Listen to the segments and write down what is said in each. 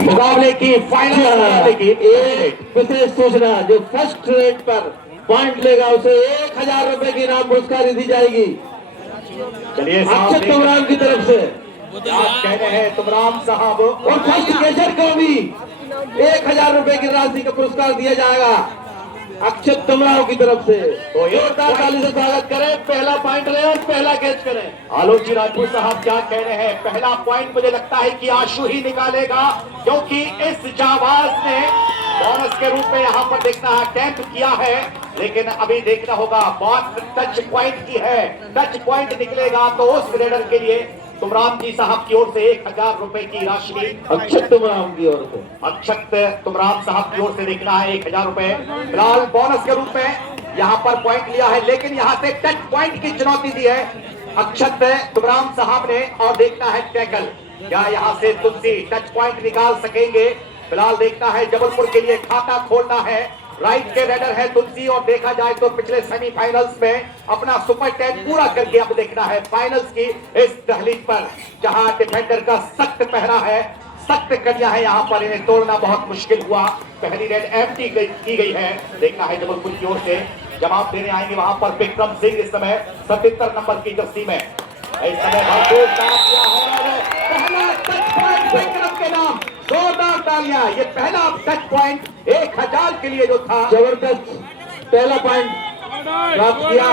मुकाबले की फाइनल की एक विशेष सूचना, जो फर्स्ट रेट पर पॉइंट लेगा उसे 1000 रुपए की इनाम पुरस्कार दी जाएगी। चलिए अक्षत तुमराम की तरफ से आप कह रहे हैं तुमराम साहब, और फर्स्ट केचर को भी 1000 रुपए की राशि का पुरस्कार दिया जाएगा अक्षत तुमराव की तरफ से। तो जोरदार ताली से स्वागत करें, पहला पॉइंट ले और पहला कैच करें। आलोक जी राजपूत साहब क्या कह रहे हैं? पहला पॉइंट मुझे लगता है कि आशु ही निकालेगा, क्योंकि इस जाबाज ने बोनस के रूप में यहाँ पर देखना है कैंप किया है, लेकिन अभी देखना होगा बहुत टच पॉइंट की है। टच पॉइंट निकलेगा तो उस रेडर के लिए तुमराम जी साहब की ओर से 1000 रुपए की राशि, अक्षत तुमराम की ओर से, अक्षत तुमराम साहब की ओर से देखना है 1000 रुपए फिलहाल बोनस के रूप में यहाँ पर पॉइंट लिया है, लेकिन यहाँ से टच पॉइंट की चुनौती दी है अक्षत तुमराम साहब ने। और देखना है टैकल, क्या यहाँ से तुलसी टच पॉइंट निकाल सकेंगे? फिलहाल देखना है, जबलपुर के लिए खाता खोलना है। राइट के रेडर है तुलसी, और देखा जाए तो पिछले सेमीफाइनल्स में अपना सुपर 10 पूरा करके अब देखना है फाइनल्स की इस दहलीज पर, जहां डिफेंडर का सख्त पहरा है, सख्त कड़ियां है, यहाँ पर इन्हें तोड़ना बहुत मुश्किल हुआ। पहली रेड एम्प्टी की गई है। देखना है जबलपुर की ओर से जवाब देने आएंगे वहां पर विक्रम सिंह, इस समय 77 नंबर की जर्सी में। इस समय भरपूर पहला टच पॉइंट विक्रम के नाम, जोरदार तालियां। ये पहला टच पॉइंट 1000 के लिए जो था, जबरदस्त पहला पॉइंट प्राप्त किया।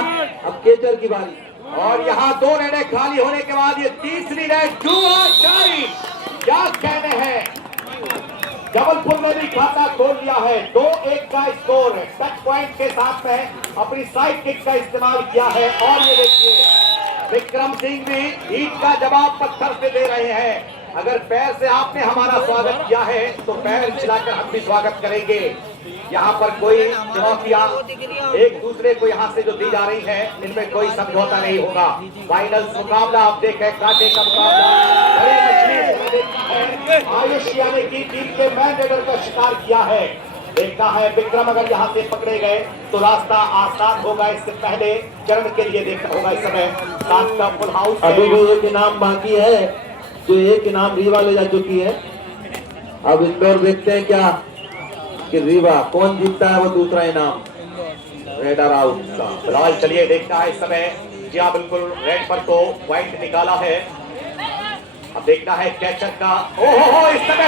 अब केचर की बारी, और यहाँ 2 रेडें खाली होने के बाद ये तीसरी रेड जुआ जारी। क्या कहने हैं, जबलपुर ने भी खाता खोल लिया है। 2-1 का स्कोर, टच पॉइंट के साथ में अपनी साइड किक का इस्तेमाल किया है। और ये देखिए विक्रम सिंह भी ईट का जवाब पत्थर से दे रहे हैं। अगर पैर से आपने हमारा स्वागत किया है तो पैर हिलाकर हम भी स्वागत करेंगे। यहाँ पर कोई चुनौतियां एक दूसरे को यहाँ से जो दी जा रही है, इनमें कोई समझौता नहीं होगा। फाइनल मुकाबला आप देखें, कांटे का मुकाबला, आयुष यानी की टीम के मैन रेडर का शिकार किया है। देखना है विक्रम अगर यहाँ से पकड़े गए तो रास्ता आसान होगा। इससे पहले चरण के लिए देखना होगा। इस समय 7 का फुल हाउस, अभी भी एक इनाम बाकी है, जो एक इनाम रीवा ले जा चुकी है। अब इंदौर देखते हैं क्या कि रीवा कौन जीतता है वो दूसरा इनाम रेडर आउट का। फिलहाल चलिए देखना है इस समय, जी हाँ बिल्कुल रेड पर तो व्हाइट निकाला है। अब देखना है कैचर का, ओहो इस समय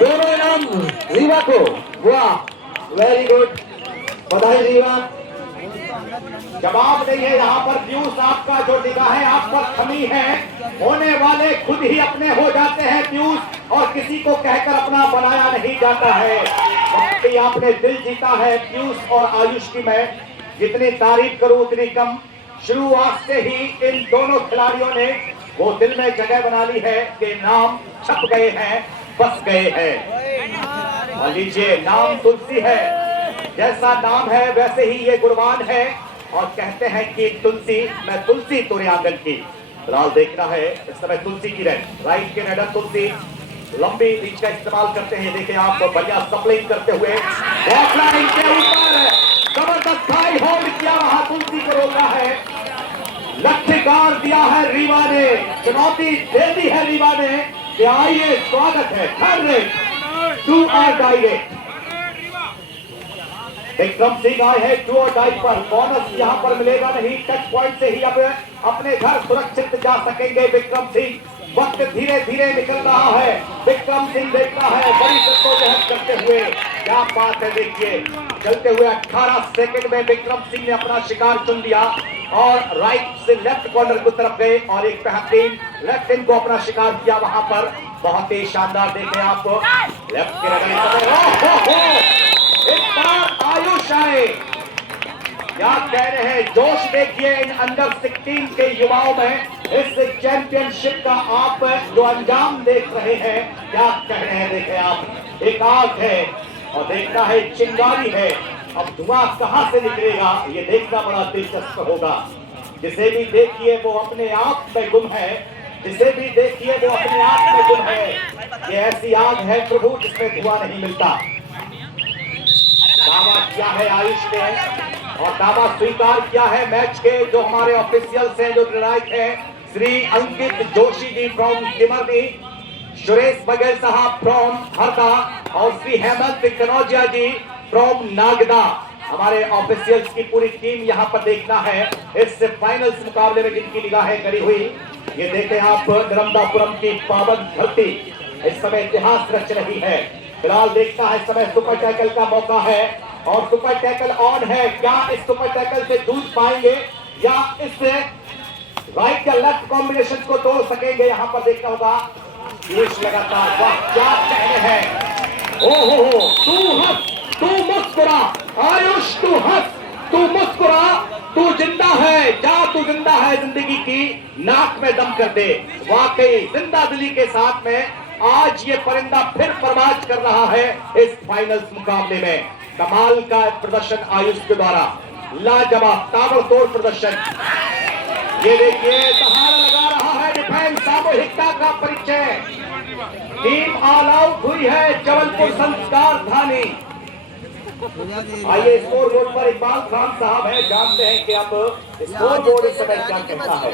दोनों इनाम रीवा को। वाह, वेरी गुड, बधाई रीवा। जवाब नहीं है यहाँ पर व्यूज, आपका जो निगाहें आप पर थमी है, होने वाले खुद ही अपने हो जाते हैं व्यूज, और किसी को कहकर अपना बनाया नहीं जाता है। वक्त आपने दिल जीता है व्यूज और आयुष की। मैं जितनी तारीफ करूं उतनी कम। शुरुआत से ही इन दोनों खिलाड़ियों ने वो दिल में जगह बना ली है कि नाम छप गए हैं, बस गए हैं। मान लीजिए नाम तुलसी है, जैसा नाम है वैसे ही ये गुणवान है, और कहते हैं कि तुलसी, मैं तुलसी तोरे आंगन की। फिलहाल देखना है इस समय तुलसी की रेड, राइट के रेडर तुलसी लंबी रीच का इस्तेमाल करते हैं। देखिए आप बढ़िया सप्लिंग करते हुए इनके ऊपर जबरदस्त हाई होल्ड किया, वहां तुलसी को रोका है। लक्ष्य गार दिया है रीवा ने, चुनौती दे दी है रीवा ने कि आइए स्वागत है, थर्ड रेड 2 और डायरेक्ट। विक्रम सिंह आए हैं 2 और डाई पर। बोनस यहाँ पर मिलेगा नहीं, टच पॉइंट से ही अब अपने घर सुरक्षित जा सकेंगे विक्रम सिंह। वक्त धीरे धीरे निकल रहा है, विक्रम सिंह देखता है बड़ी जद्दोजहद करते हुए। क्या बात है, देखिए चलते हुए 18 सेकंड में विक्रम सिंह ने अपना शिकार चुन लिया और राइट से लेफ्ट कॉर्नर की तरफ गए और एक बेहतरीन लेफ्ट इन को अपना शिकार किया वहां पर। बहुत ही शानदार देखें आप लेफ्ट के आयुष आए। क्या कह रहे हैं, जोश देखिए इन अंडर 16 के युवाओं में, इस चैंपियनशिप का आप जो अंजाम देख रहे हैं। क्या कह रहे हैं, देखें आप, एक आग है और देखना है चिंगारी है। अब धुआं कहां से निकलेगा ये देखना बड़ा दिलचस्प होगा। जिसे भी देखिए वो अपने आप में गुम है, जिसे भी देखिए वो अपने आप में गुम है। ये ऐसी आग है प्रभु जिसमें धुआं नहीं मिलता। दावा किया है आयुष ने और दावा स्वीकार किया है मैच के जो हमारे ऑफिशियल्स हैं, जो निर्णायक हैं श्री अंकित जोशी जी फ्रॉम तिमरनी, सुरेश बघेल साहब फ्रॉम हरदा और श्री हेमंत कनौजिया जी फ्रॉम नागदा। हमारे ऑफिशियल्स की पूरी टीम यहाँ पर देखना है इस फाइनल्स मुकाबले में जिनकी निगाहें करी हुई। ये देखें आप नर्मदापुरम की पावन धरती इस समय इतिहास रच रही है। फिलहाल देखना है इस समय सुपर टैकल का मौका है और सुपर टैकल ऑन है। क्या इस सुपर टैकल से जूझ पाएंगे या इस राइट या लेफ्ट कॉम्बिनेशन को तोड़ सकेंगे, यहाँ पर देखना होगा। लगातार वाह क्या कहने हैं। ओहो तू हंस तू मुस्कुरा आयुष, तू हंस तू मुस्कुरा, तू जिंदा है जा, तू जिंदा है जिंदगी की नाक में दम कर दे। वाकई जिंदा दिली के साथ में आज ये परिंदा फिर परवाज कर रहा है इस फाइनल्स मुकाबले में। कमाल का प्रदर्शन आयुष के द्वारा, लाजवाब ताबड़तोड़ प्रदर्शन। ये देखिए सहारा लगा रहा है डिफेंस, सामूहिकता का परिचय। टीम ऑल आउट हुई है जबलपुर संस्कार धानी। आइए स्कोर बोर्ड पर इकबाल खान साहब हैं, जानते हैं कि अब स्कोर बोर्ड इस समय क्या कहता है।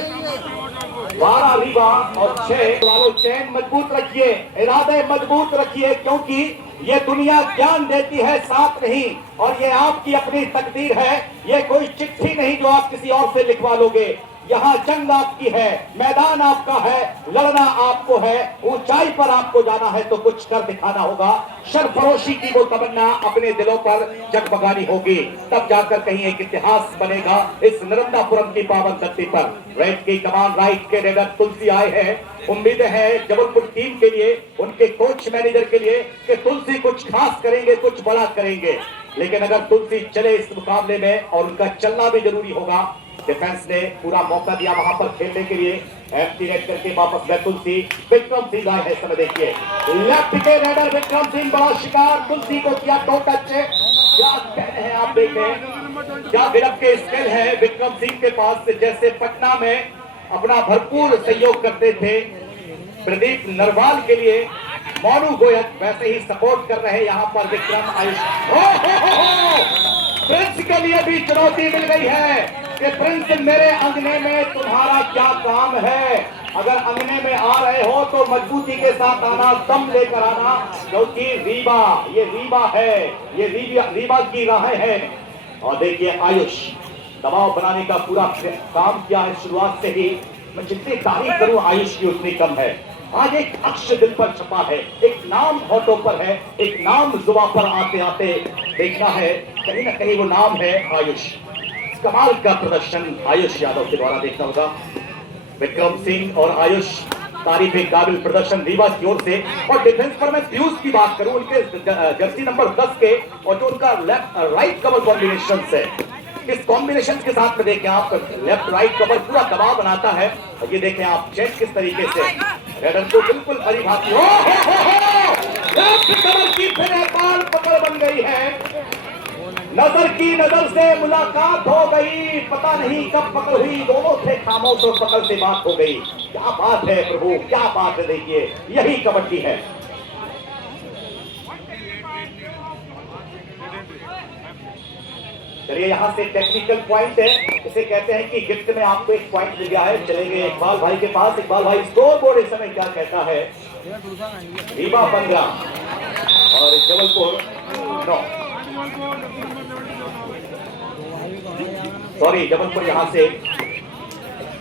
12 रीवा और 6 वालों चैन मजबूत रखिए, इरादे मजबूत रखिए, क्योंकि ये दुनिया ज्ञान देती है साथ नहीं, और ये आपकी अपनी तकदीर है। ये कोई चिट्ठी नहीं जो आप किसी और से लिखवा लोगे। यहाँ जंग आपकी है, मैदान आपका है, लड़ना आपको है, ऊंचाई पर आपको जाना है तो कुछ कर दिखाना होगा। सरफरोशी की वो तमन्ना अपने दिलों पर जगमगानी होगी, तब जाकर कहीं एक इतिहास बनेगा इस नर्मदापुरम की पावन धरती पर। रेड की कमान राइट के रेडर तुलसी आए हैं। उम्मीदें हैं जबलपुर टीम के लिए, उनके कोच मैनेजर के लिए कि तुलसी कुछ खास करेंगे, कुछ बड़ा करेंगे। लेकिन अगर तुलसी चले इस मुकाबले में, और उनका चलना भी जरूरी होगा, डिफेंस ने पूरा मौका दिया वहां पर खेलने के लिए। एफटी रेड करके वापस गए तुलसी, विक्रम सिंह आए हैं समय देखिए। लेफ्ट के रेडर विक्रम सिंह बड़ा शिकार, तुलसी को किया टो टच। क्या कहते हैं आप, देखें क्या गिरफ्त के स्किल है विक्रम सिंह के पास। जैसे पटना में अपना भरपूर सहयोग करते थे प्रदीप नरवाल के लिए मोनू गोयल, वैसे ही सपोर्ट कर रहे यहाँ पर विक्रम आयुष। प्रिंस के लिए भी चुनौती मिल गई है कि प्रिंस मेरे अंगने में तुम्हारा क्या काम है। अगर अंगने में आ रहे हो तो मजबूती के साथ आना, दम लेकर आना, क्योंकि रीवा ये रीवा है, ये रीवा की राहें हैं। और देखिए आयुष दबाव बनाने का पूरा काम किया है शुरुआत से ही। मैं जितनी तारीफ करूं आयुष की उतनी कम है। आज एक अक्षर दिल पर छपा है, एक नाम होठों पर है, एक नाम जुबान पर आते आते देखना है, कहीं ना कहीं वो नाम है आयुष। कमाल का प्रदर्शन आयुष यादव के द्वारा देखना होगा। विक्रम सिंह और आयुष तारीफ काबिल प्रदर्शन रीवा की ओर से। और डिफेंस पर मैं फ्यूज की बात करूं, उनके जर्सी नंबर 10 के और जो उनका लेफ्ट राइट कवर कॉम्बिनेशन है, इस कॉम्बिनेशन के साथ में देखें आप लेफ्ट राइट कवर पूरा दबाव बनाता है। और ये देखें आप चेक किस तरीके से रेडर को बिल्कुल भरी भांति लेफ्ट कवर की फिर पाल पकड़ बन गई है। नजर की नजर से मुलाकात हो गई, पता नहीं कब पकड़ हुई, दोनों थे खामोश और पकड़ से बात हो गई। क्या बात है प्रभु, क्या बात है। देखिए यही कबड्डी है। चलिए यहाँ से टेक्निकल पॉइंट है, इसे कहते हैं कि गिफ्ट में आपको एक पॉइंट मिल गया है। चलेंगे इकबाल भाई के पास। इकबाल भाई स्कोर बोर्ड इस समय क्या कहता है। रीवा 15 और जबलपुर 9, सॉरी जबलपुर यहाँ से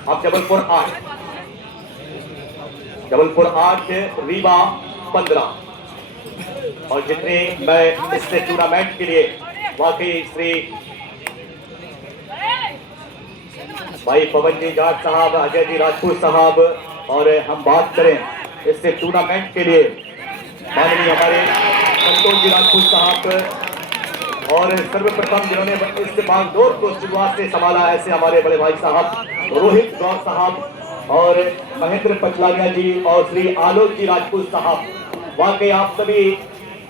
अब जबलपुर 8, जबलपुर 8 रीवा 15। और जितने मैं इससे टूर्नामेंट के लिए वाकई श्री भाई पवन जी जाट साहब, अजय जी राजपूत साहब, और हम बात करें इससे टूर्नामेंट के लिए माननीय हमारे संतोष जी राजपूत साहब, और सर्वप्रथम जिन्होंने इस बागडोर को शुरुआत से संभाला, ऐसे हमारे बड़े भाई साहब रोहित गौर साहब और महेंद्र पचलानिया जी और श्री आलोक जी राजपूत साहब। वाकई आप सभी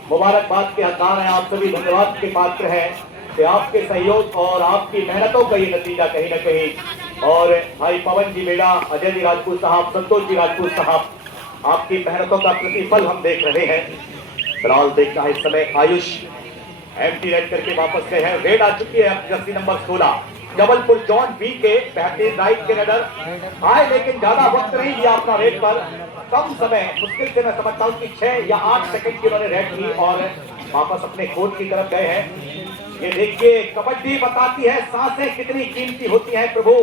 मुबारकबाद के हकदार हैं, आप सभी धन्यवाद के पात्र हैं कि आपके सहयोग और आपकी मेहनतों का ये नतीजा कहीं ना कहीं। और भाई पवन जी बेड़ा, अजय जी राजपूत साहब, संतोष जी राजपूत साहब, आपकी मेहनतों का प्रतिफल हम देख रहे हैं। फिलहाल देखना है इस समय आयुष एम्प्टी रेड करके वापस गए हैं। रेड आ चुकी है jersey number 16। Jabalpur John B के बेहतरीन राइट के रनर आए, लेकिन ज्यादा वक्त नहीं दिया अपना रेड पर। कम समय, मुश्किल से मैं समझता हूँ कि 6 या 8 सेकंड की उन्होंने रेड की और वापस अपने कोर्ट की तरफ गए हैं। ये देखिए, कबड्डी बताती है सांसें कितनी कीमती होती हैं प्रभु।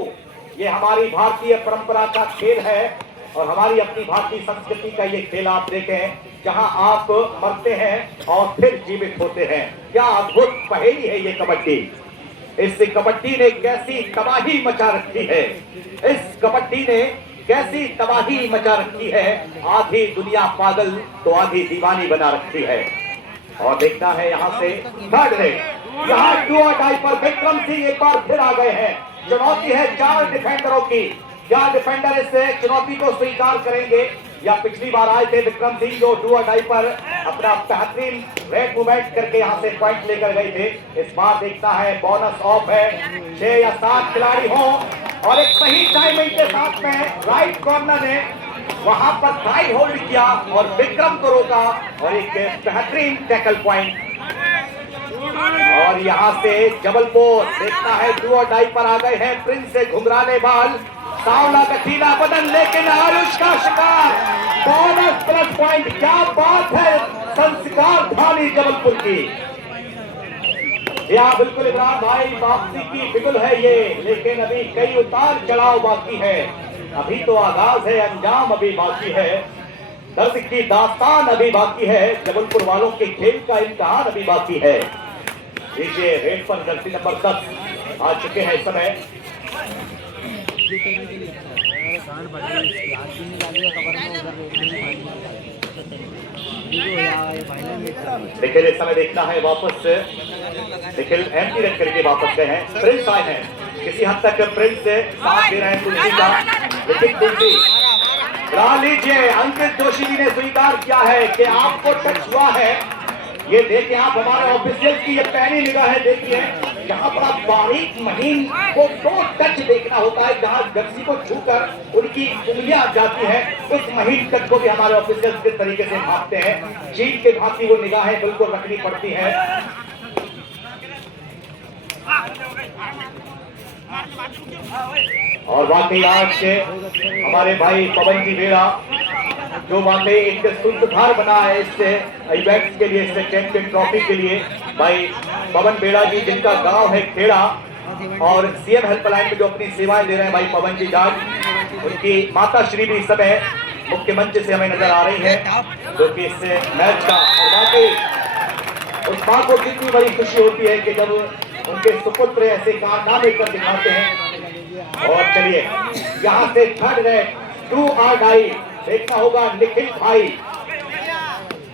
ये हमारी भारतीय परंपरा का खेल है और हमारी अपनी भारतीय संस्कृति का ये खेल आप देखें, जहां आप मरते हैं और फिर जीवित होते हैं। क्या अद्भुत पहेली है ये कबड्डी। इस कबड्डी ने कैसी तबाही मचा रखी है, इस कबड्डी ने कैसी तबाही मचा रखी है। आधी दुनिया पागल तो आधी दीवानी बना रखी है। और देखना है यहाँ से थर्ड रेड, यहाँ डू और डाई पर विक्रम सिंह एक बार फिर आ गए हैं। चुनौती है 4 डिफेंडरों की। क्या डिफेंडर इस चुनौती को स्वीकार करेंगे, या पिछली बार आए थे विक्रम सिंह जो डू और डाई पर अपना बेहतरीन रेड मूवमेंट करके यहाँ से पॉइंट लेकर गए थे। इस बार देखना है बोनस ऑफ है, 6 या 7 खिलाड़ी हो और एक सही टाइमिंग के साथ में राइट कॉर्नर ने वहां पर टाई होल्ड किया और विक्रम को रोका और एक बेहतरीन टैकल पॉइंट। और यहां से जबलपुर देखता है डू और डाई पर आ गए हैं प्रिंस से घुंघराले बाल, सांवला गठीला बदन, लेकिन आयुष का शिकार, बोनस प्लस पॉइंट। क्या बात है संस्कार धानी जबलपुर की। या बिल्कुल इमरान भाई, वापसी की बिगुल है ये, लेकिन अभी कई उतार चढ़ाव बाकी है। अभी तो आगाज है, अंजाम अभी बाकी है, दर्द की दास्तान अभी बाकी है, जबलपुर वालों के खेल का इम्तिहान अभी बाकी है। नीचे रेड पर जर्सी नंबर 10 आ चुके हैं इस समय। देखिए इस समय देखना है वापस निखिल एम्प्टी रन करके वापस गए हैं, प्रिंस आए हैं। किसी हद तक प्रिंस साथ दे रहे हैं तुलसी का, लेकिन तुलसी ला लीजिए। अंकित जोशी जी ने स्वीकार किया है कि आपको टच हुआ है। ये देखिए आप हमारे ऑफिशियल की ये पहली निगाह है, देखिए यहाँ पर आप बारीक महीन को 2 टच देखना होता है, जहाँ जर्सी को छूकर उनकी उंगलियां जाती है, उस महीन टच को भी हमारे ऑफिशियल किस तरीके से भागते हैं। चीन के भांति वो निगाहें बिल्कुल रखनी पड़ती है। और वाकई आज के हमारे भाई पवन जी बेड़ा जो वाकई एक सूत्रधार बना है इस इवेंट के लिए, इस चैंपियन ट्रॉफी के लिए, भाई पवन बेड़ा जी, जिनका गांव है खेड़ा और सीएम हेल्पलाइन में जो अपनी सेवाएं दे रहे हैं भाई पवन जी जाट, उनकी माता श्री भी इस समय मुख्य मंच से हमें नजर आ रही है, जो कि इस मैच का, और वाकई उस माँ को कितनी बड़ी खुशी होती है कि जब उनके सुपुत्र ऐसे कारनामे कर दिखाते हैं। और चलिए यहाँ से थर्ड रेड डू और डाई देखना होगा निखिल भाई,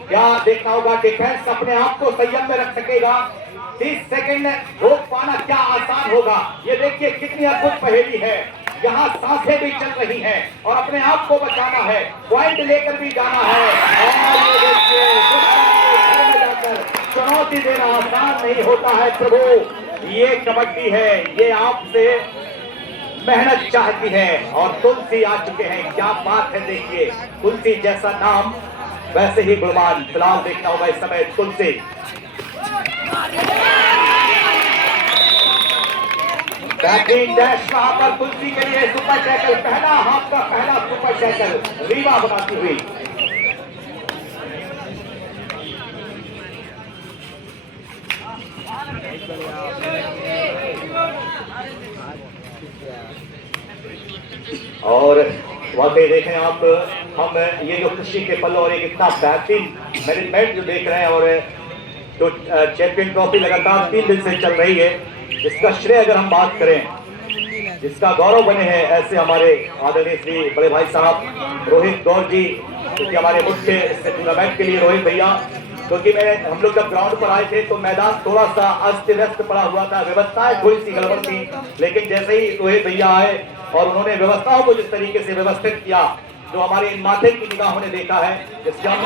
क्या देखना होगा डिफेंस अपने आप को संयम में रख सकेगा। 30 सेकंड रोक पाना क्या आसान होगा। ये देखिए कितनी अद्भुत पहेली है, यहाँ सांसें भी चल रही हैं और अपने आप को बचाना है, पॉइंट लेकर भी जाना है। और ये देखिए चुनौती देना आसान नहीं होता है प्रभु। ये कबड्डी है, ये आपसे मेहनत चाहती है। और तुलसी आ चुके हैं, क्या बात है। देखिए तुलसी जैसा नाम वैसे ही गुणवान। फिलहाल देखना होगा इस समय तुलसी, बैटिंग डैश वहां पर तुलसी के लिए सुपर टैकल, पहला हाथ का पहला सुपर टैकल रीवा बनाती हुई। और वाकई देखें आप, हम ये जो खुशी के पल और एक इतना बेहतरीन मैनेजमेंट जो देख रहे हैं, और जो चैंपियन ट्रॉफी लगातार 3 दिन से चल रही है, इसका श्रेय अगर हम बात करें, जिसका गौरव बने हैं ऐसे हमारे आदरणीय श्री बड़े भाई साहब रोहित गौर जी, क्योंकि हमारे मुख्य टूर्नामेंट के लिए रोहित भैया, क्योंकि हम लोग जब ग्राउंड पर आए थे तो मैदान थोड़ा सा अस्त व्यस्त पड़ा हुआ था, व्यवस्थाएं थोड़ी सी गड़बड़ थी, लेकिन जैसे ही रोहित भैया आए और उन्होंने व्यवस्थाओं को जिस तरीके से व्यवस्थित किया, जो हमारे इन माथे की निगाहों ने देखा है, जिसके हम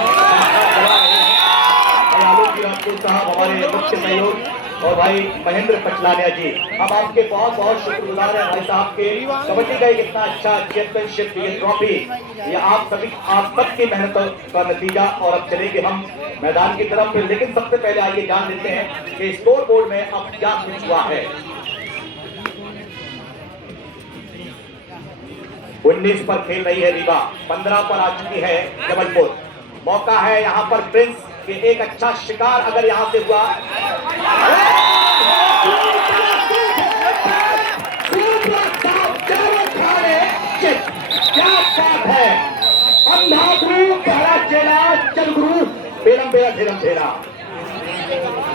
आलोक जी राजपूत साहब, हमारे मुख्य सहयोग, और भाई महेंद्र पचलानिया जी, हम आपके बहुत बहुत शुक्रगुजार हैं भाई साहब के। कबड्डी का एक इतना अच्छा चैंपियनशिप, ये ट्रॉफी, ये आप सबकी मेहनत का नतीजा। और अब चलेंगे हम मैदान की तरफ, लेकिन सबसे पहले आइए जान लेते हैं कि स्कोर बोर्ड में अब क्या कुछ हुआ है। 19 पर खेल रही है रीवा, 15 पर आ चुकी है जबलपुर। मौका है यहाँ पर प्रिंस कि एक अच्छा शिकार अगर यहाँ से हुआ। क्या बात है, अंधाधुन पहला चेला चल गुरु बेरम बेरा ठेरम ठेरा।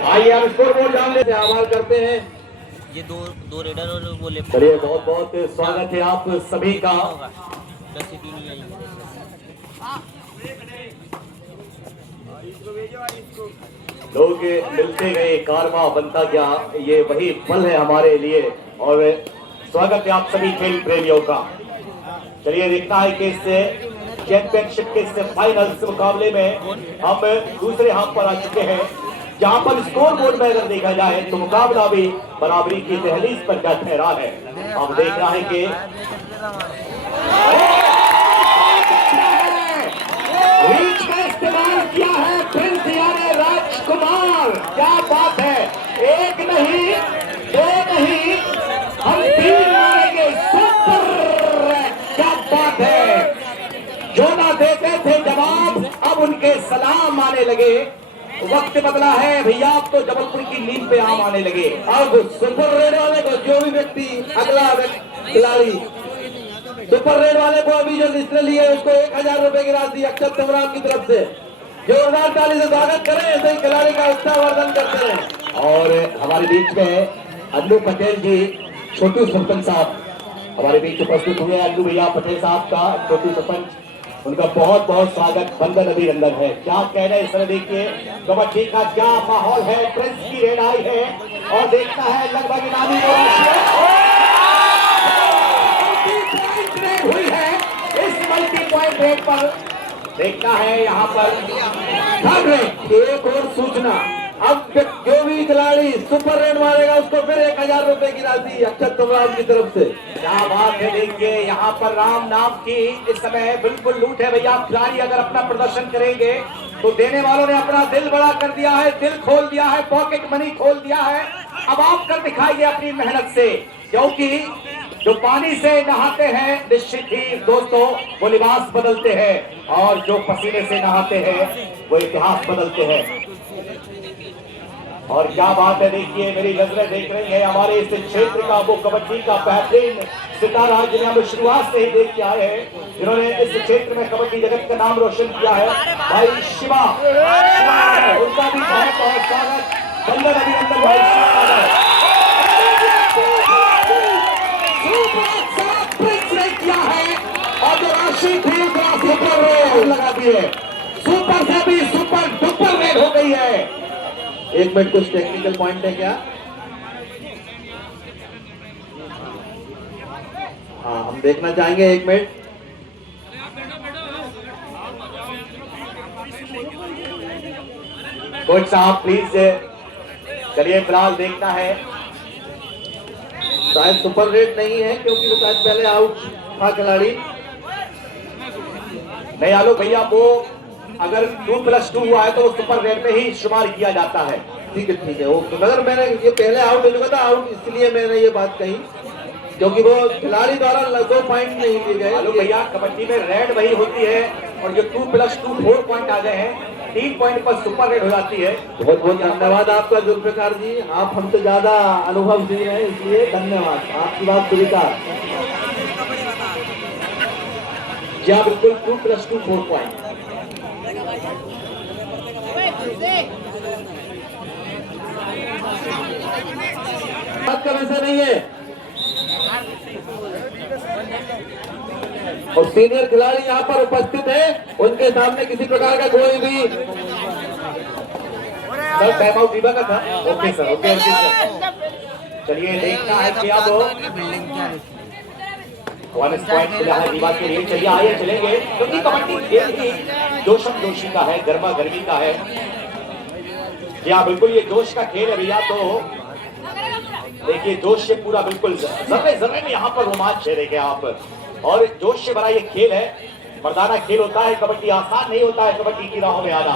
आइए अब स्कोर बोर्ड जानने से आभार करते हैं। ये दो रेडर और वो लेफ्ट चलिए बहुत बहुत स्वागत है आप सभी का। होगा 10 सीटी नहीं आई। लोग मिलते गए, कारवां बनता गया, ये वही पल है हमारे लिए। और स्वागत है आप सभी खेल प्रेमियों का। चलिए देखना है कि इस चैंपियनशिप के इस फाइनल्स मुकाबले में हम दूसरे हाथ पर आ चुके हैं, जहां पर स्कोर बोर्ड में अगर देखा जाए तो मुकाबला भी बराबरी की दहलीज पर जा ठहरा है। हम देख रहे हैं कि रीच का इस्तेमाल किया है प्रिंस यानी राजकुमार। क्या बात है, एक नहीं दो नहीं हम 3 मारेंगे। सुपर, क्या बात है, जो ना देते थे जवाब अब उनके सलाम आने लगे। वक्त बदला है भैया, अब तो जबलपुर की नींद पे आम आने लगे। अब सुपर रेड वाले को जो भी व्यक्ति अगला खिलाड़ी सुपर रेड वाले को अभी जो लिस्ट लिए उसको 1000 रुपए की राशि अक्षत तमराम की तरफ से जोरदार ताली से स्वागत करें। ऐसे ही खिलाड़ी का उत्साहवर्धन करते रहे। और हमारे बीच में अन्नू पटेल जी, छोटू सरपंच साहब हमारे बीच उपस्थित हुए। अन्नू भैया पटेल साहब का छोटू सरपंच, उनका बहुत बहुत स्वागत, बंदन अभिनंदन है। क्या कह रहे हैं इस तरह देखिए कबड्डी का क्या माहौल है। प्रिंस की रेड आई है और देखना है लगभग इनामी हुई है इस मल्टी पॉइंट रेड पर। देखना है यहाँ पर एक और सूचना, अब जो भी खिलाड़ी सुपर रेड मारेगा उसको फिर 1000 रुपए की राशि अक्षत तमराम की तरफ से। क्या बात है, देखिए यहाँ पर राम नाम की इस समय बिल्कुल लूट है भैया। खिलाड़ी अगर अपना प्रदर्शन करेंगे तो देने वालों ने अपना दिल बड़ा कर दिया है, दिल खोल दिया है, पॉकेट मनी खोल दिया है। अब आप कर दिखाइए अपनी मेहनत से, क्योंकि जो पानी से नहाते हैं निश्चित ही दोस्तों वो लिबास बदलते हैं, और जो पसीने से नहाते हैं वो इतिहास बदलते हैं। और क्या बात है, देखिए मेरी नजरें देख रही है हमारे इस क्षेत्र का वो कबड्डी का बेहतरीन सितारा जिन्हें हम शुरुआत से ही देख के आए हैं, जिन्होंने इस क्षेत्र में कबड्डी जगत का नाम रोशन किया है, भाई शिवा। उनका भी बहुत बहुत स्वागत, बंदन अभिनंदन भाई शिवा। किया है और जो राशि थी सुपर लगा दी है, सुपर से भी सुपर डुपर रेड हो गई है। एक मिनट, कुछ टेक्निकल पॉइंट है क्या? हाँ, हम देखना चाहेंगे, एक मिनट। कोच साहब प्लीज, चलिए फिलहाल देखना है। शायद सुपर रेड नहीं है क्योंकि वो शायद पहले आउट था खिलाड़ी। नहीं आलोक भैया, वो अगर 2+2 हुआ है तो वो सुपर रेड में ही शुमार किया जाता है। ठीक है वो, मगर मैंने ये पहले आउट हो चुका था, आउट इसलिए मैंने ये बात कही क्योंकि वो खिलाड़ी द्वारा 2 पॉइंट नहीं दिए गए। आलोक भैया, कबड्डी में रेड वही होती है और जो 2+2 4 पॉइंट आ गए हैं, 3 पॉइंट पर सुपर रेड हो जाती है। बहुत बहुत धन्यवाद आपका जुल्फिकार जी, आप हमसे ज्यादा अनुभव दे रहे हैं इसलिए धन्यवाद, आपकी बात स्वीकार। जी हाँ बिल्कुल, 2+2 4 पॉइंट। बात का वैसा नहीं है। और सीनियर खिलाड़ी यहाँ पर उपस्थित है, उनके सामने किसी प्रकार का कोई भी टाइम आउट रीवा का था। Okay sir, okay sir. चलिए देखना है कि अब बोनस पॉइंट मिला है रीवा के लिए। चलिए आइए चलेंगे, क्योंकि कबड्डी खेल ही जोशम जोशी का है, गर्मा गर्मी का है। जी हाँ बिल्कुल, ये जोश का खेल है भैया। तो देखिए जोश से पूरा बिल्कुल जर्रे में यहाँ पर रोमांच है, देखिए आप, और जोश से भरा ये खेल है, मर्दाना खेल होता है। कबड्डी आसान नहीं होता है, कबड्डी की राहों में आना।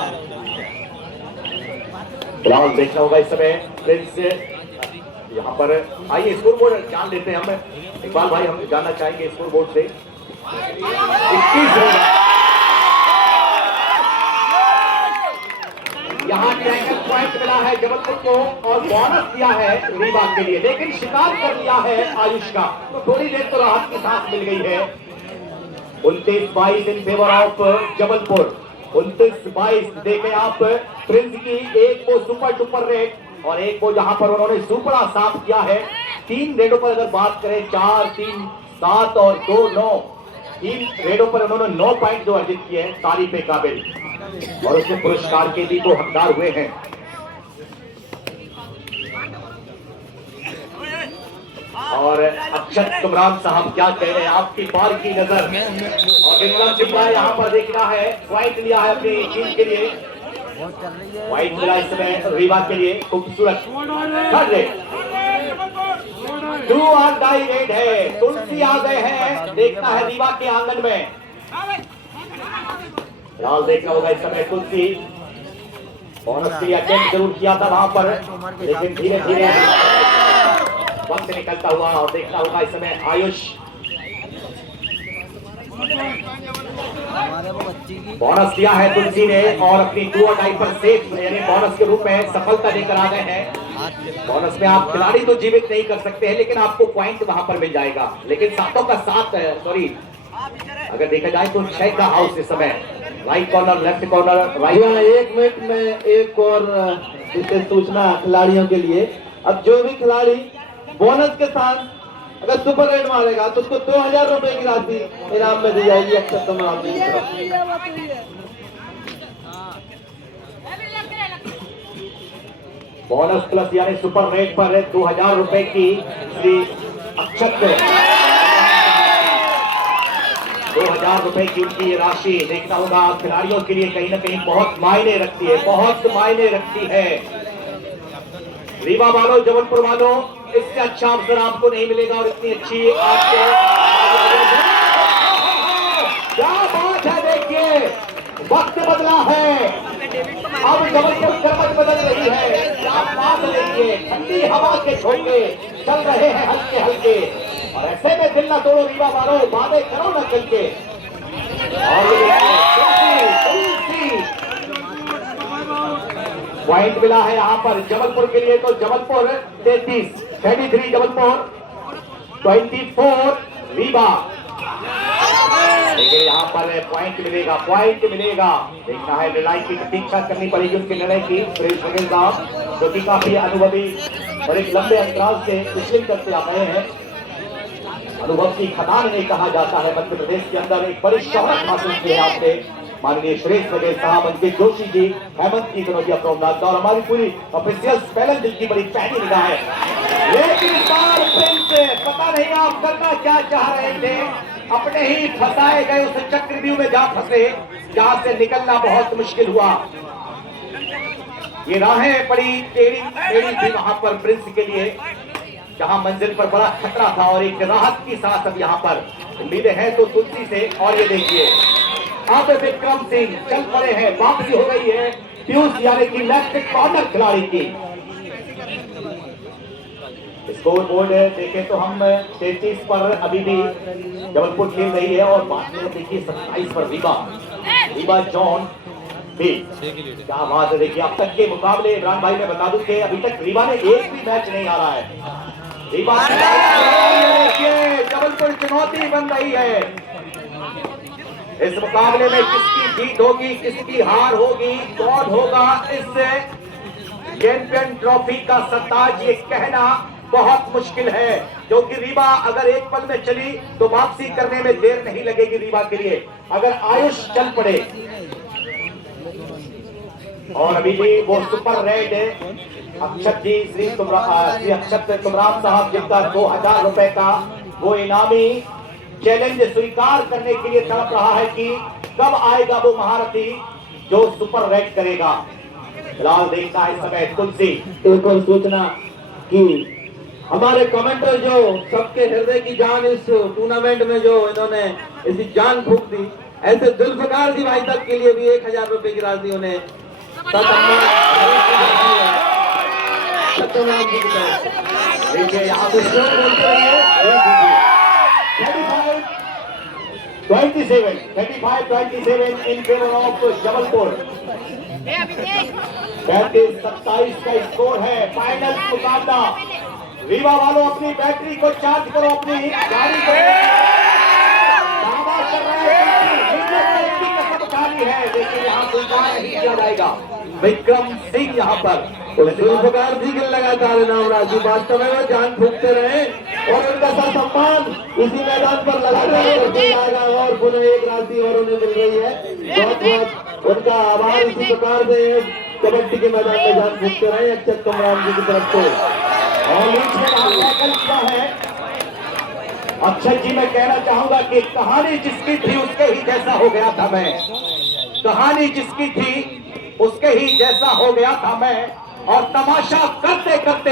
फिलहाल देखना होगा इस समय प्रिंस यहाँ पर। आइए स्कोर बोर्ड जान लेते हैं हम। इकबाल भाई, हम जानना चाहेंगे स्कोर बोर्ड से 21 रन। यहाँ टैकल पॉइंट मिला है जबलपुर को और बोनस दिया है रीवा के लिए, लेकिन शिकार कर लिया है आयुष का, तो थोड़ी देर तो राहत की सांस मिल गई है। 29-22 इन फेवर ऑफ जबलपुर। 29-22 देखें आप, प्रिंस की एक वो सुपर डुपर रेड और एक वो जहां पर उन्होंने सुपड़ा साफ किया है। 3 रेडों पर अगर बात करें, 4, 3, 7 और 2, 9, 3 रेडों पर उन्होंने 9 पॉइंट जो अर्जित किए हैं, तारीफ के काबिल, और उसमें पुरस्कार के भी वो हकदार हुए हैं। और अक्षत तुमराम साहब क्या कह रहे हैं, आपकी बार की नजर। और विक्रम सिंह भाई यहाँ पर देखना है, पॉइंट लिया है अपनी टीम के लिए, पॉइंट मिला इस समय रीवा के लिए, खूबसूरत थर्ड रेड। 2 और डाई रेड है, तुलसी आ गए हैं, देखना है रीवा के आंगन में। फिलहाल देखना होगा इस समय तुलसी, बोनस के लिए अटेम्प्ट जरूर किया था वहां पर, लेकिन धीरे धीरे वक्त निकलता हुआ, और देखना होगा इस समय आयुष। बोनस दिया है तुलसी ने और अपनी 2 और डाई पर सेफ, यानी बोनस के रूप में सफलता लेकर आ गए हैं। बोनस में आप खिलाड़ी तो जीवित नहीं कर सकते हैं, लेकिन आपको पॉइंट वहां पर मिल जाएगा। लेकिन सातों का साथ, सॉरी, अगर देखा जाए तो 6 का हाउस इस समय, right corner, left corner, right. 1 minute में एक और विशेष सूचना खिलाड़ियों के लिए। अब जो भी खिलाड़ी बोनस के साथ अगर सुपर रेड मारेगा तो उसको 2000 रुपए की राशि इनाम में दी जाएगी। अक्षत तुमराम जी की तरफ से। बोनस प्लस यानी सुपर रेट पर 2000 रुपए की श्री अक्षत, 2000 रुपए की उनकी ये राशि, देखना होगा खिलाड़ियों के लिए कहीं ना कहीं बहुत मायने रखती है, बहुत मायने रखती है। रीवा वालों, जबलपुर वालों, इससे अच्छा अवसर आपको नहीं मिलेगा और इतनी अच्छी आपको, क्या बात है, देखिए वक्त बदला है, अब जबलपुर करवट बदल रही है। क्या बात है, देखिए ठंडी हवा के झोंके चल रहे हैं हल्के हल्के, और ऐसे में दिल ना तोड़ो रीवा वालों, वादे करो ना चल के। पॉइंट मिला है यहाँ पर जबलपुर के लिए, तो जबलपुर 33 जबलपुर, 24 रीवा। देखिए यहाँ पर पॉइंट मिलेगा, पॉइंट मिलेगा। देखना है, लड़ाई की प्रतीक्षा करनी पड़ेगी उनके निर्णय की। सुरेश बघेल साहब जो कि काफी अनुभवी और एक लंबे अंतराल से पिछले करते आ रहे हैं, अनुभव की खदान नहीं कहा जाता है मध्य प्रदेश के अंदर, एक बड़ी शोहरत हासिल की है आपने माननीय सुरेश बघेल साहब, अंकित जोशी जी, हेमंत की कनौजिया प्रोमनाथ, और हमारी पूरी ऑफिशियल्स पैनल जिनकी बड़ी पैनी निगाह है। लेकिन इस बार प्रिंस, पता नहीं आप करना क्या चाह रहे थे, अपने ही फंसाए गए उस चक्रव्यूह में जा फंसे जहां से निकलना बहुत मुश्किल हुआ। ये राहें बड़ी टेढ़ी थी वहां पर प्रिंस के लिए, जहां मंजिल पर बड़ा खतरा था, और एक राहत की सांस अब यहाँ पर उम्मीदें हैं तो तुलसी से। और ये देखिए अब विक्रम सिंह चल पड़े हैं, वापसी हो गई है पीयूष यानी कि लेफ्ट कॉर्नर खिलाड़ी की। स्कोर बोर्ड देखें तो हम 33 पर अभी भी जबलपुर खेल रही है, और बाद में देखिए 27 पर रीवा जॉन भी। क्या बात है, देखिए अब तक के मुकाबले इमरान भाई मैं बता दूं कि अभी तक रीवा ने एक भी मैच नहीं हारा है। रीवा देखिए जबलपुर चुनौती बन रही है इस मुकाबले में, किसकी जीत होगी, किसकी हार होगी, कौन होगा इस चैंपियन ट्रॉफी का सरताज, ये कहना बहुत मुश्किल है। क्योंकि रीवा अगर एक पल में चली तो वापसी करने में देर नहीं लगेगी रीवा के लिए, अगर आयुष चल पड़े। और अभी भी वो सुपर रेड अक्षत जी, श्री अक्षत तुमराम साहब, जिनका 2000 रुपए का वो इनामी चैलेंज स्वीकार करने के लिए तड़प रहा है कि कब आएगा वो महारथी जो सुपर रेड करेगा। फिलहाल देखना है इस समय तुलसी। एक और सूचना कि हमारे कमेंटर जो सबके हृदय की जान इस टूर्नामेंट में जो इन्होंने इसी जान फूंक दी, ऐसे जुल्फकार जी भाई तक के लिए भी 1000 रुपए की राशि उन्हें सत्यनारायण जी की तरफ। देखिए यहाँ पे 35-27 in favor of जबलपुर। 35-27 का स्कोर है। फाइनल मुकाबला। रीवा वालों अपनी बैटरी को चार्ज करो, अपनी गाड़ी को दावा कर रहे हैं कि कसम खाली है, लेकिन यहाँ स्वीकार नहीं किया जाएगा। विक्रम सिंह यहाँ पर जुल्फकार जी के लगातार इनाम राशि वास्तव में वो जान फूकते रहे और उनका सर सम्मान इसी मैदान पर लगातार करते जाएगा और पुनः एक राशि और उन्हें मिल रही है। बहुत बहुत उनका आभार इसी प्रकार से कबड्डी के मैदान में जान फूकते रहे अक्षत कमरान जी की तरफ से। और लीड में टैकल किया है। अक्षय जी, मैं कहना चाहूंगा कि कहानी जिसकी थी उसके ही जैसा हो गया था मैं। कहानी जिसकी थी उसके ही जैसा हो गया था मैं, और तमाशा करते करते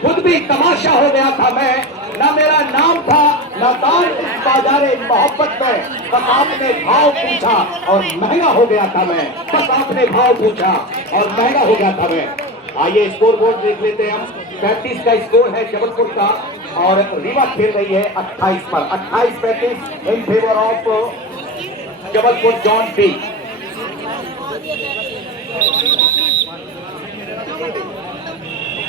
खुद भी तमाशा हो गया था मैं। ना मेरा नाम था ना दाम इस बाजारे मोहब्बत में, बस आपने भाव पूछा और महंगा हो गया था मैं। बस आपने भाव पूछा और महंगा हो गया था मैं। आइए स्कोर बोर्ड देख लेते हैं हम। 35 का स्कोर है जबलपुर का और रीवा खेल रही है 28 पर। 28-35 in favour of Jabalpur John B.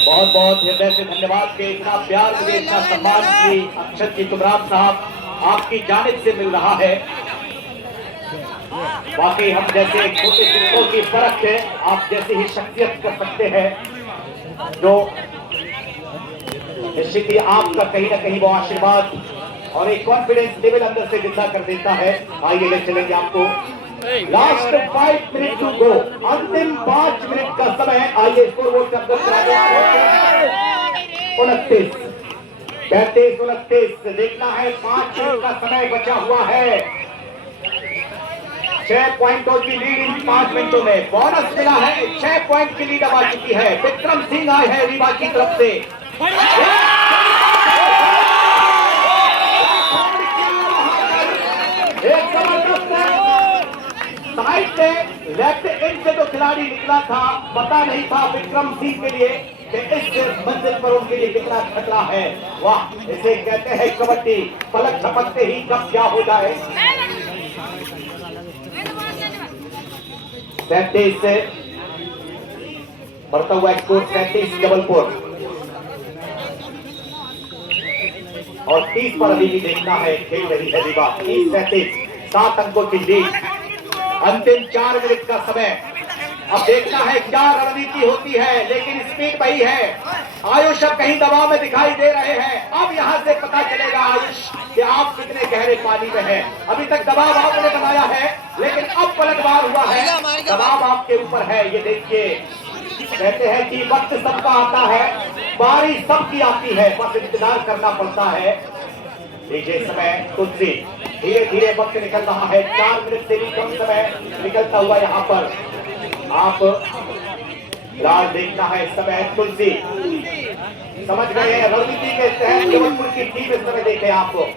बहुत बहुत हृदय से धन्यवाद के इतना प्यार मुझे, इतना सम्मान की अक्षत जी तुमराम साहब आपकी जानिब से मिल रहा है। बाकी हम जैसे छोटे चित्रों की फर्क है, आप जैसी ही शख्सियत कर सकते हैं जो निश्चित ही आपका कहीं ना कहीं वो आशीर्वाद और एक कॉन्फिडेंस लेवल अंदर से जिंदा कर देता है। आइए ले चलेंगे आपको। लास्ट 5 मिनट टू गो, अंतिम 5 मिनट का समय। आइए स्कोर बोर्ड का 29-29 देखना है। 5 मिनट का समय बचा हुआ है। 6 पॉइंटों की लीड इन 5 मिनटों में। बोनस मिला है। 6 पॉइंट की लीड अब आ चुकी है। विक्रम सिंह आए हैं रीवा की तरफ से। एक जबरदस्त साइड से लेफ्ट एंड से जो खिलाड़ी निकला था, पता नहीं था विक्रम सिंह के लिए कि इस मंजिल पर उनके लिए कितना खतरा है। वाह, इसे कहते हैं कबड्डी, पलक झपकते ही कब क्या हो जाए। 37 से बढ़ता हुआ स्कोर 37 जबलपुर और 30 पर अभी भी देखना है खेल रही है रीवा। 30-37 7 अंकों की लीड। अंतिम 4 मिनट का समय। अब देखना है क्या रणनीति होती है, लेकिन स्पीड वही है। आयुष अब कहीं दबाव में दिखाई दे रहे हैं। अब यहां से पता चलेगा आयुष कि आप कितने गहरे पानी में हैं। अभी तक दबाव आपने बनाया है, लेकिन अब पलटवार हुआ है। दबाव आपके ऊपर है। ये देखिए, कहते हैं कि वक्त सबका आता है, बारी सबकी आती है, बस इंतजार करना पड़ता है। लीजिए समय तुलसी। धीरे धीरे वक्त निकल रहा है। 4 मिनट से भी कम समय निकलता हुआ यहाँ पर आप फिलहाल देखना है समय तुलसी। समझ गए हैं रणनीति के तहत जबलपुर की टीम इस समय देखे आपको।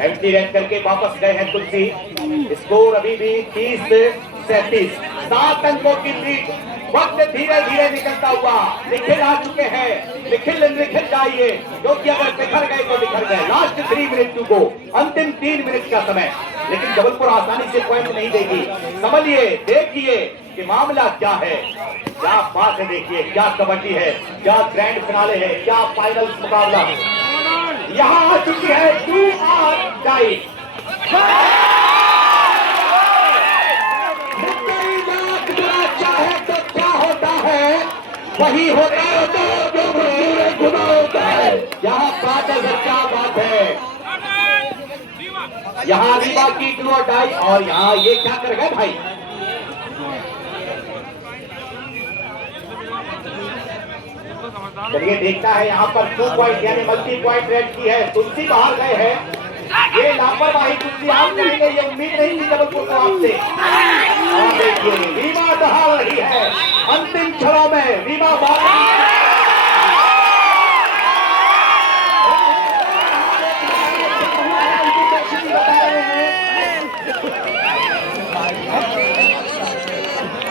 एम्प्टी रन करके वापस गए हैं तुलसी। स्कोर अभी भी 30-37 7 अंकों की लीड। वक्त धीरे धीरे निकलता हुआ। निखिल आ चुके हैं। निखिल जाइए, क्योंकि अगर बिखर गए तो बिखर गए। लास्ट 3 मिनट टू गो, अंतिम 3 मिनट का समय। लेकिन जबलपुर आसानी से पॉइंट नहीं देगी। समझिए, देखिए कि मामला क्या है। क्या बात है, देखिए क्या कबड्डी है, क्या ग्रैंड फिनाले है, क्या फाइनल मुकाबला। यहाँ आ चुकी है 2 और टाइम। चाहे तो क्या होता है, वही होता है जो खुदा होता है। यहाँ बात है, क्या बात है। यहाँ रीवा की 2 और टाई। और यहाँ ये क्या कर गए भाई। चलिए देखना है यहाँ पर 2 पॉइंट यानी मल्टी पॉइंट रेड की है। तुलसी बाहर गए हैं। ये लापरवाही तुलसी आप करेंगे, ये उम्मीद नहीं थी जबलपुर को आपसे। और देखिए रीवा दहाड़ रही है अंतिम क्षणों में। रीवा बाहर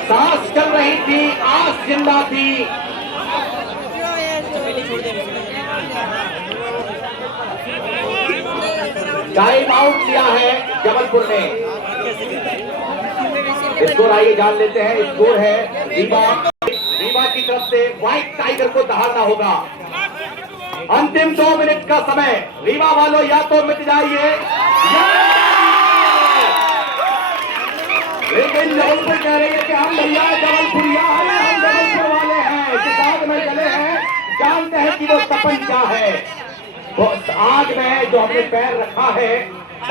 'सांस चल रही थी, आस जिंदा थी। टाइम आउट लिया है जबलपुर ने। स्कोर आइए जान लेते हैं। स्कोर है रीवा की तरफ से व्हाइट टाइगर को दहाड़ना होगा। अंतिम 2 मिनट का समय। रीवा वालों या तो मिट जाइए लेकिन जबलपुर कह रही है कि हम भैया जबलपुरिया हैं, हम जबलपुर वाले हैं, किताब में चले हैं, जानते हैं कि वो सपन क्या है। वो आग में जो हमने पैर रखा है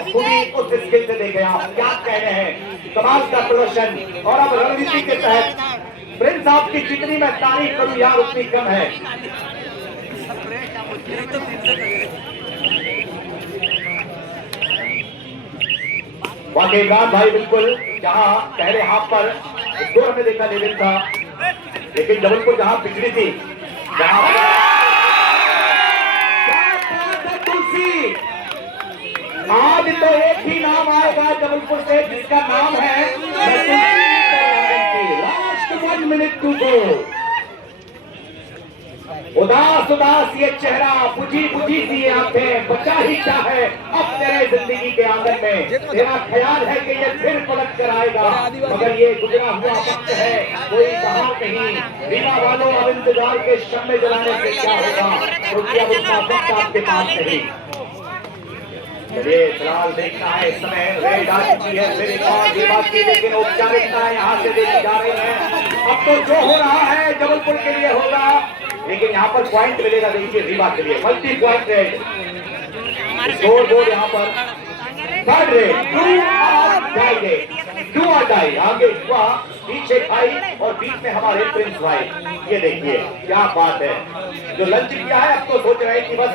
पूरी उस स्किल से देखें आप क्या कह रहे हैं। कमाल का प्रदर्शन। और अब रणनीति के तहत प्रिंस साहब की जितनी मैं तारीफ करूं यार उतनी कम है। वाकई इमरान भाई बिल्कुल जहां पहले हाफ पर स्कोर में देखा लेवल था, लेकिन जबलपुर जहां पिछड़ी थी तुलसी आज तो एक ही नाम आएगा जबलपुर से जिसका नाम है लास्ट 1 मिनट टू गो। उदास उदास ये चेहरा, बुझी बुझी सी ये आंखें, बचा ही क्या है अब तेरे जिंदगी के आंगन में। तेरा ख्याल है कि ये फिर पलट कर आएगा, मगर ये गुजरा हुआ वक्त है, कोई बाहर नहीं। रीवा वालों अब इंतजार के शम्मे जलाने से क्या होगा, क्योंकि अब उतना वक्त आपके पास नहीं। चलिए फिलहाल देखना है इस समय रेड आ चुकी है फिर एक और रीवा की, लेकिन औपचारिकता यहाँ से देखी जा रही है। अब तो जो हो रहा है जबलपुर के लिए होगा, लेकिन यहाँ पर पॉइंट मिलेगा देखिए रीवा के लिए। Multi point red score board यहाँ पर 3rd रेड डू और डाई। आगे हुआ पीछे भाई और बीच में हमारे प्रिंस भाई। ये देखिए क्या बात है। जो लंच किया है अब तो सोच रहे हैं कि बस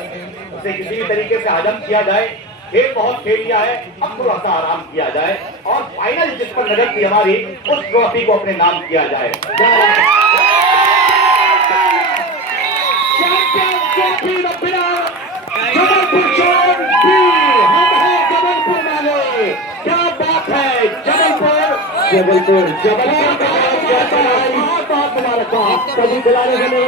उसे किसी भी तरीके से हजम किया जाए। खेल बहुत खेल लिया है, अब थोड़ा सा आराम किया जाए और फाइनल जिस पर नजर थी हमारी उस ट्रॉफी को अपने नाम किया जाए। क्या बात है जबलपुर बहुत बहुत मुबारक। कभी खिलाने के लिए